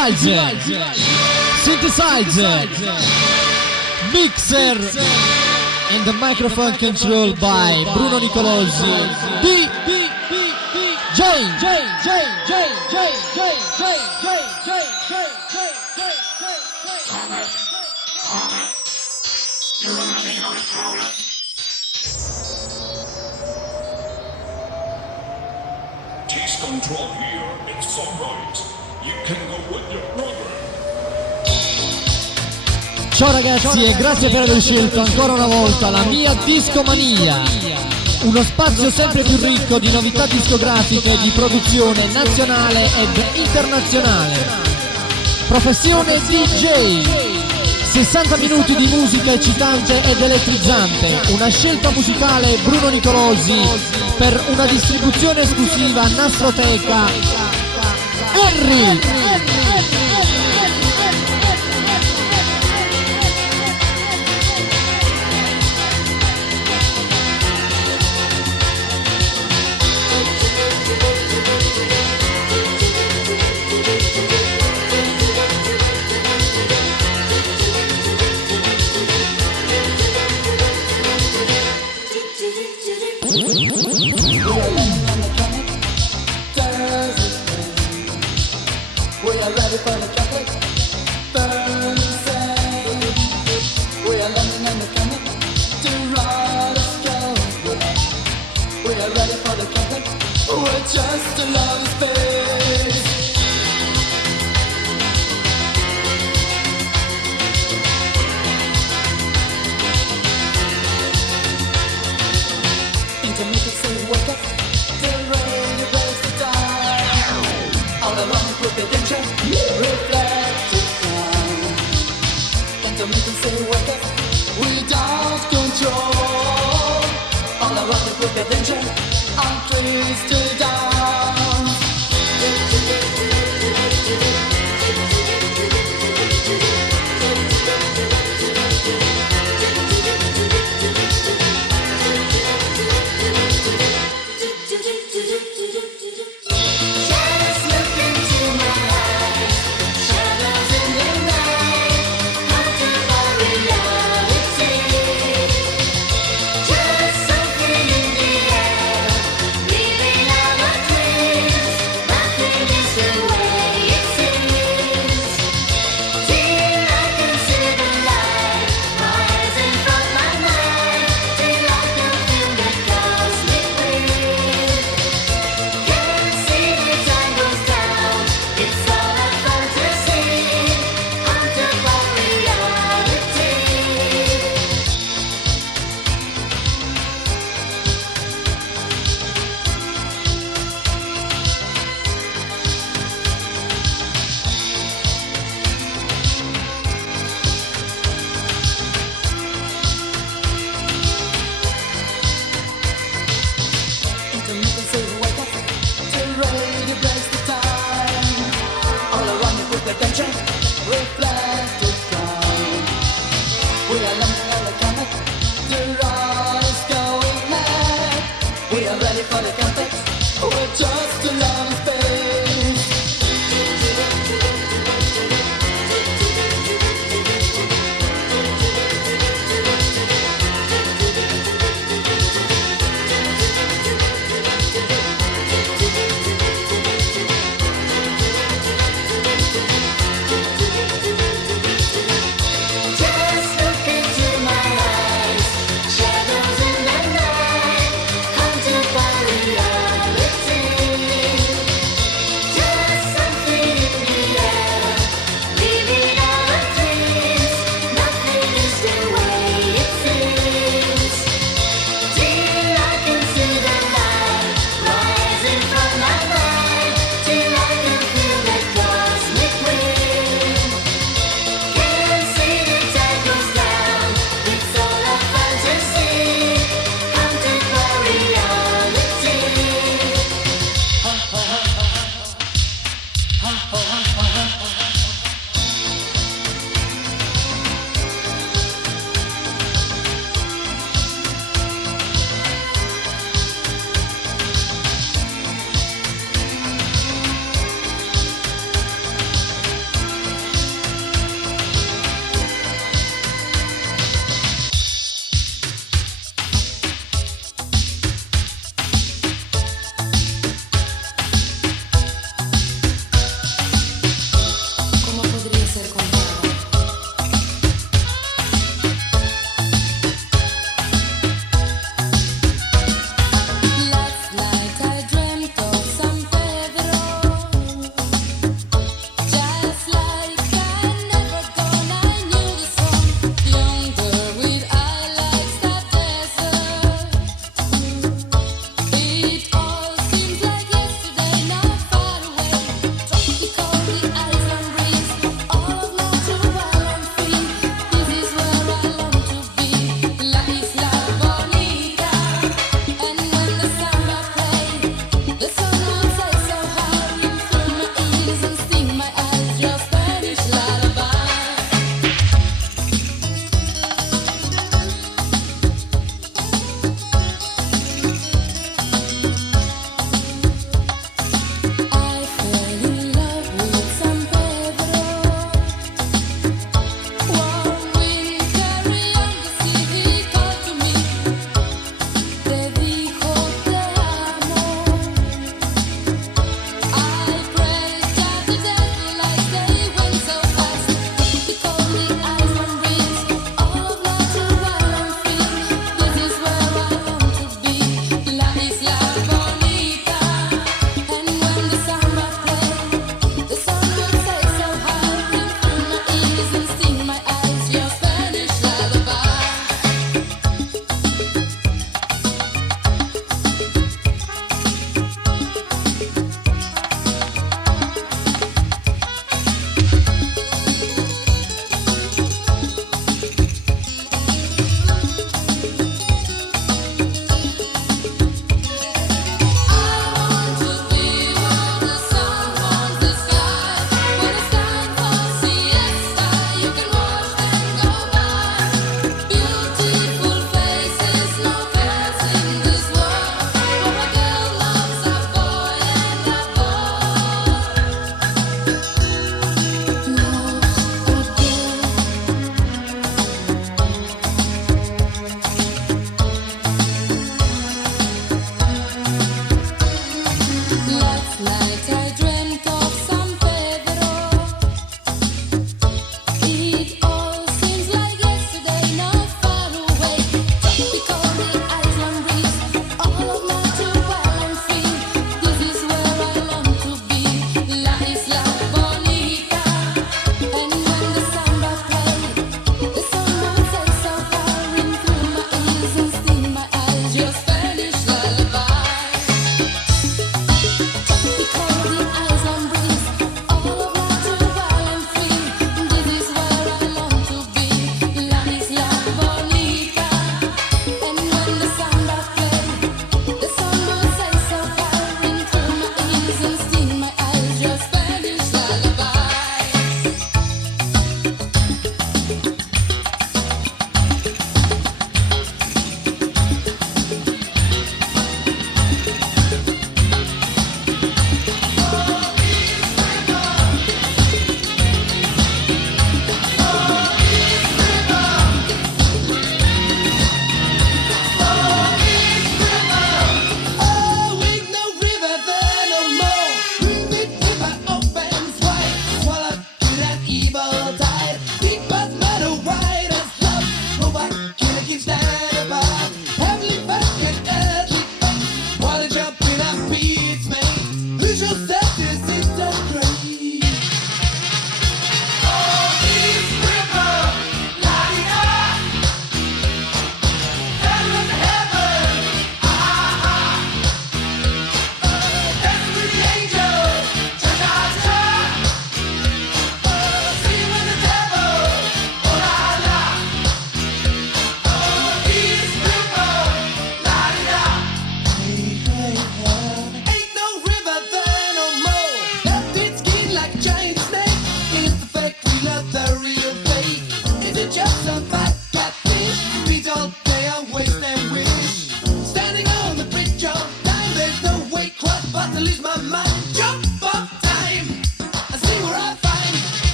equalizer, synthesizer, mixer, and the microphone controlled by Bruno Nicolosi. Taste control here, it's alright. You can go with your program. Ciao ragazzi e grazie per aver scelto ancora una volta la mia Discomania, uno spazio sempre più ricco di novità discografiche di produzione nazionale ed internazionale. Professione DJ, 60 minuti di musica eccitante ed elettrizzante, una scelta musicale Bruno Nicolosi per una distribuzione esclusiva Nastroteca Henry. Just a love space. Intermittent say wake up, the rain breaks the dawn. All along with the danger, reflected down. Intermittent say wake up, without control. All around with the danger, I'm twisted down. Just look into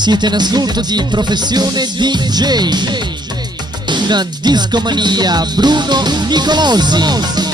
Siete in ascolto di Professione DJ, una discomania Bruno Nicolosi.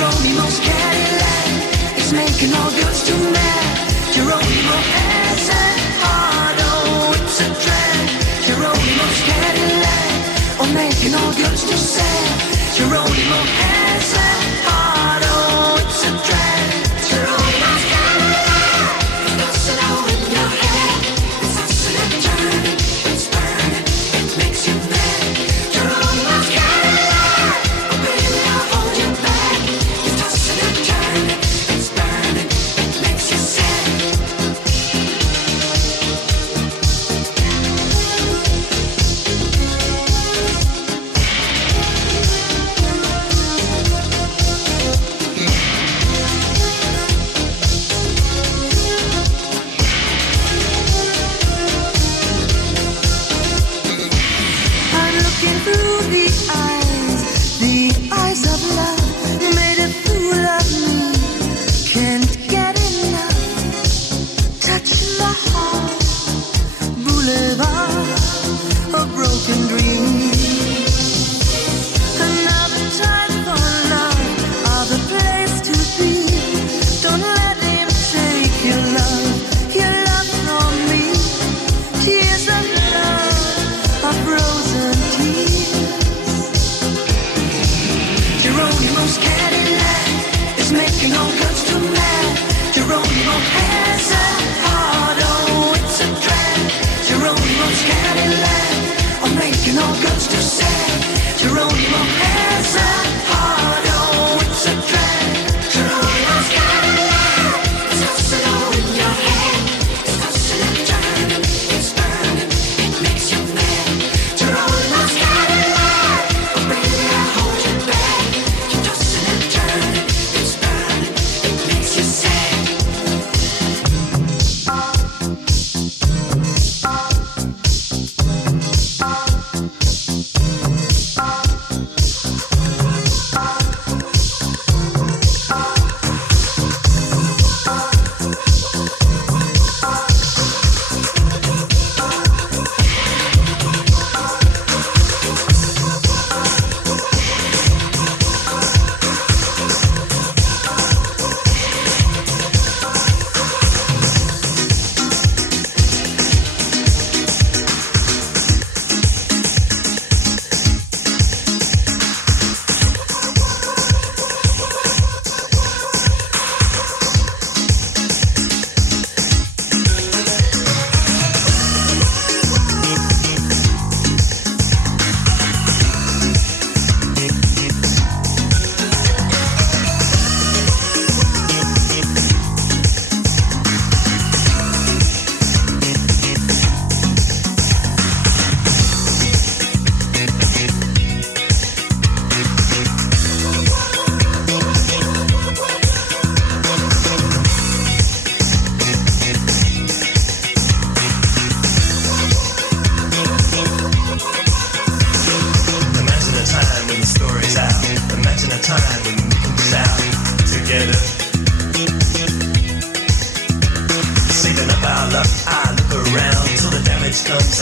Geronimo's Cadillac is making all girls too mad. Geronimo has a heart, oh, it's a drag. Geronimo's Cadillac, oh, making all girls too sad. Geronimo has a heart, oh, it's a drag.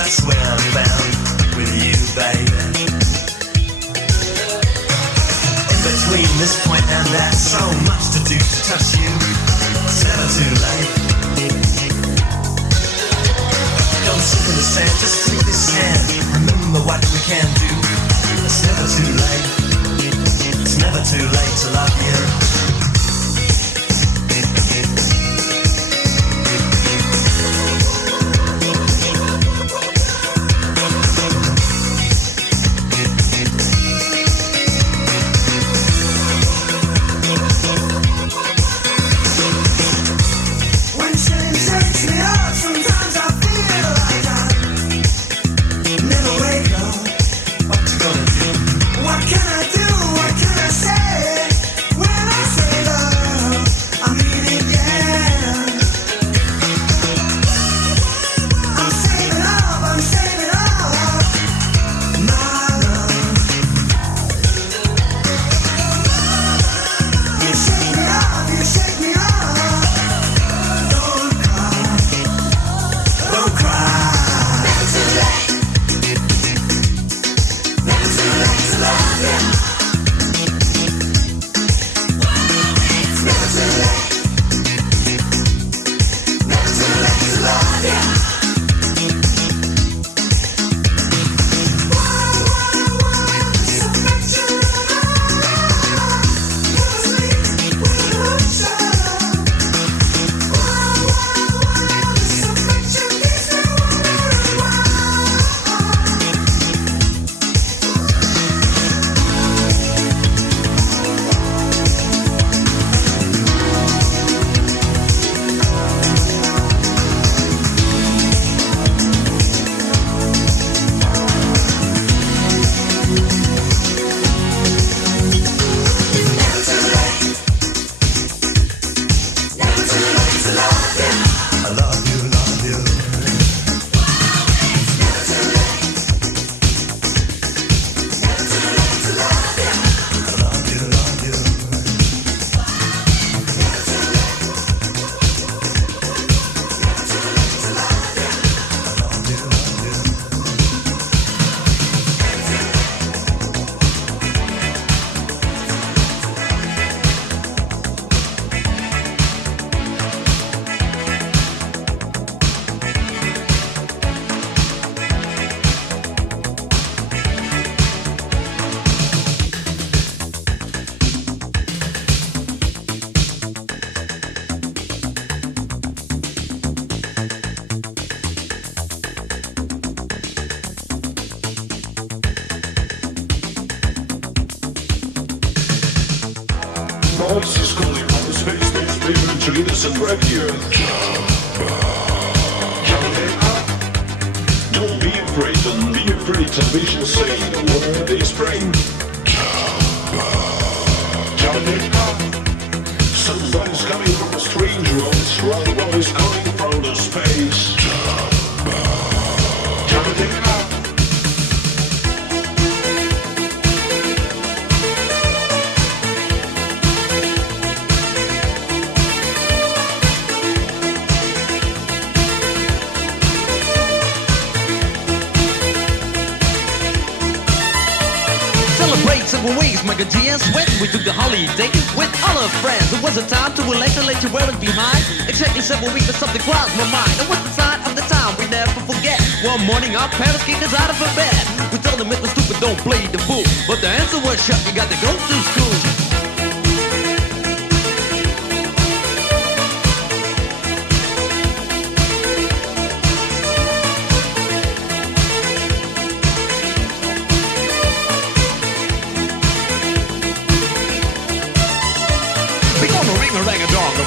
I swear I'm found with you, baby. In between this point and that, so much to do to touch you. It's never too late. Don't sink in the sand, just take this hand. Remember what we can do. It's never too late. It's never too late to love you. Voices calling from the space between trees and refuge. Don't be afraid, don't be afraid. Television saying the word is spring. Somebody's coming from a strange world. Rather what is coming from the space. Several weeks, Michael G and Sweat. We took the holiday with all our friends. It was a time to relax and let you wear it behind. Exactly 7 weeks, but something crossed my mind. It was the sign of the time we never forget. One morning, our parents kicked us out of our bed. We told them it was stupid, don't play the fool. But the answer was shut, you got to go to school.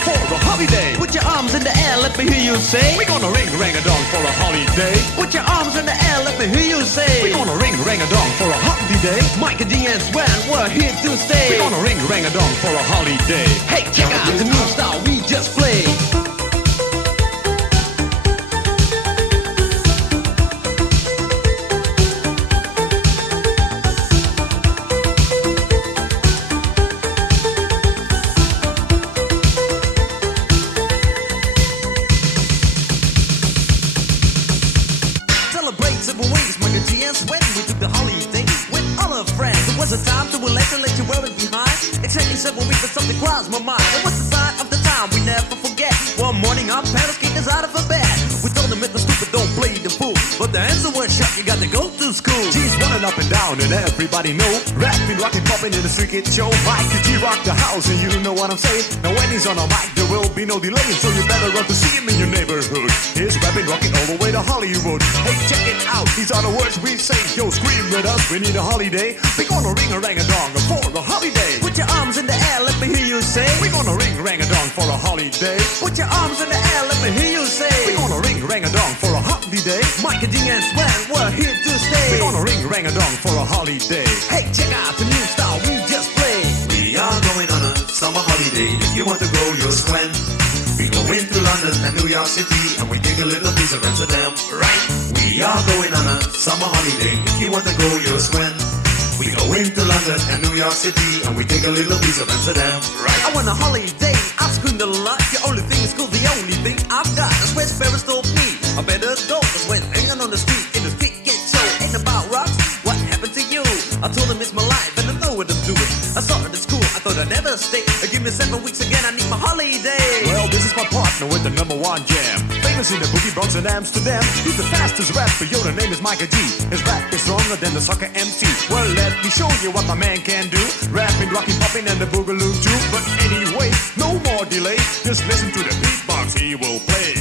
For a holiday. Put your arms in the air, let me hear you say. We're gonna ring-a-dong for a holiday. Put your arms in the air, let me hear you say. We're gonna ring-a-dong for a holiday. Mike and D and Swan, we're here to stay. We're gonna ring-a-dong for a holiday. Hey, check out the new style we just played. Celebrate several weeks, my good G and Sweat. We took the holiday with all our friends. It was a time to relax and let you wear it behind. Exactly several weeks, but something crossed my mind. It was the sign of the time we never forget. One morning, our parents kicked us out of a bed. We told them it was stupid, don't play the fool. But the answer was shut, you got to go to school. G's running up and down and everybody know. Rapping, rocking, popping in the street kid show. Mike the G rock the house and you know what I'm saying. Now when he's on a mic there will be no delay. So you better run to see him in your neighborhood. He's rapping, rocking all the way to Hollywood. Hey, check it out, these are the words we say. Yo, scream with us, we need a holiday. We gonna ring a rang-a-dong for a holiday. Put your arms in the air, let me hear you say. We gonna ring rang-a-dong for a holiday. Put your arms in the air, let me hear you say. We gonna ring rang-a-dong for a holiday. Mike and G and Sweat, we're here to stay. We gonna ring rang-a-dong for a holiday. Hey, check out the new style we just played. We are going on a summer holiday. If you want to go, you'll swim. We go into London and New York City, and we take a little piece of Amsterdam, right? We are going on a summer holiday. If you want to go, you'll swim. We go into London and New York City, and we take a little piece of Amsterdam, right? I want a holiday, I screamed a lot. The only thing is cool, the only thing I've got. That's where Ferris told me I better go. Cause when hanging on the street, in the street get show. Ain't about rocks, what happened to you? I told him it's my life and I know what I'm doing. I started at school, I thought I'd never stay. Give me 7 weeks again, I need my holiday. Well, this is my partner with the #1 jam. Famous in the boogie Bronx and Amsterdam. He's the fastest rapper, yo, the name is Micah G. His rap is stronger than the sucker MC. Well, let me show you what my man can do. Rapping, rocking, popping, and the boogaloo too. But anyway, no more delay. Just listen to the beatbox he will play.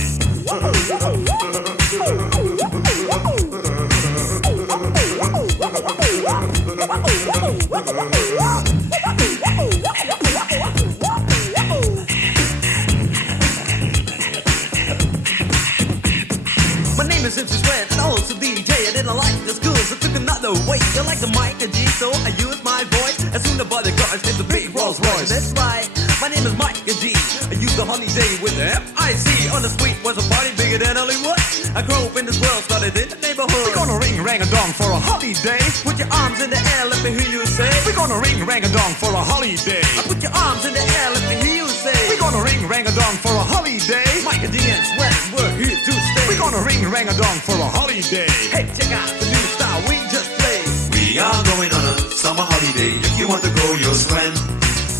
My name is MC Sweat and also DJ. I didn't like the school, so took another way. You like the mic and G, so I used my voice. As soon as the bodyguards hit the big Rolls Royce. That's right, my name is Mike and G. I used the holiday with the F-I-C. On the street was a party bigger than Hollywood. I grew up in this world, started in the neighborhood. We're gonna ring rang-a-dong for a holiday. Put your arms in the air, let me hear you say. We're gonna ring rang-a-dong for a holiday. Put your arms in the air, let me hear you say. We're gonna ring rang-a-dong for a holiday. Mike and G and Sweat, we're here to stay. We're gonna ring rang-a-dong for a holiday. Hey, check out the new style we just played. We are going on a summer holiday. If you want to go, you'll swim.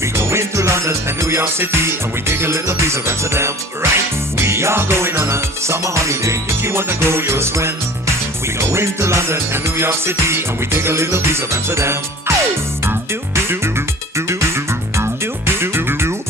We go into London and New York City, and we take a little piece of Amsterdam, right? We are going on a summer holiday. If you want to go, you'll swim. We go into London and New York City, and we take a little piece of Amsterdam. Do, do, do, do, do, do, do, do, do.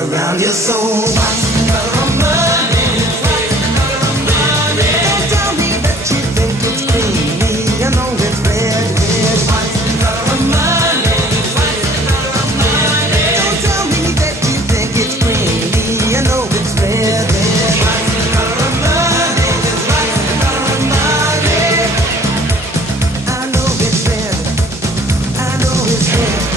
around your soul. White color of money. Don't tell me that you think it's green. I know it's red, red. White color of money. Don't tell me that you think it's green. I know it's red, red. White color of money. White color of money. I know it's red. I know it's red.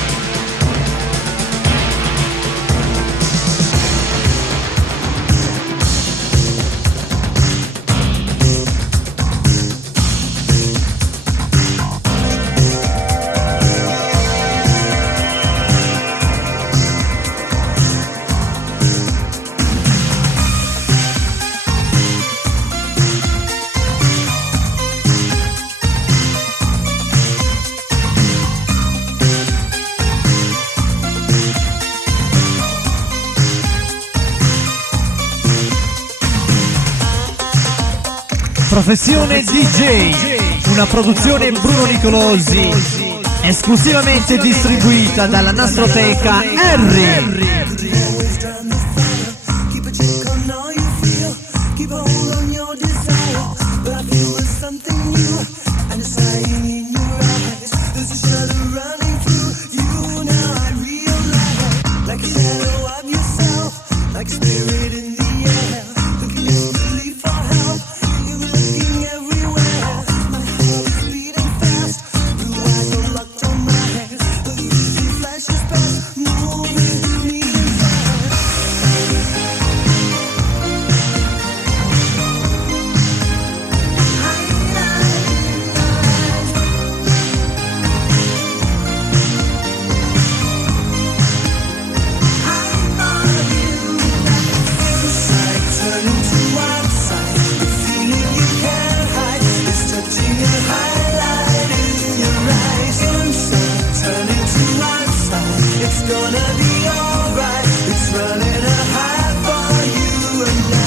Professione DJ, una produzione Bruno Nicolosi, esclusivamente distribuita dalla Nastroteca Harry. Keep a check on all you feel. Keep a hold on your desire. But I feel there's something new. And it's lying in your eyes. There's a shudder running through you. Now I realize. Like a shadow of yourself. Like a spirit in the air. Looking desperately for help. You're looking everywhere. My heart is beating fast. Blue eyes are locked on mine. The easy flashes past. Moving me inside. It's gonna be alright. It's running a high for you and I.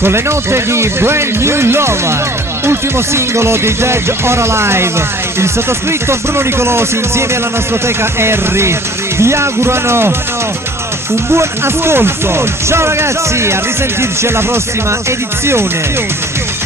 Con le note di Brand New Love, ultimo singolo di Dead or Alive, il sottoscritto Bruno Nicolosi insieme alla nastroteca Harry vi augurano un buon ascolto. Ciao ragazzi, a risentirci alla prossima edizione.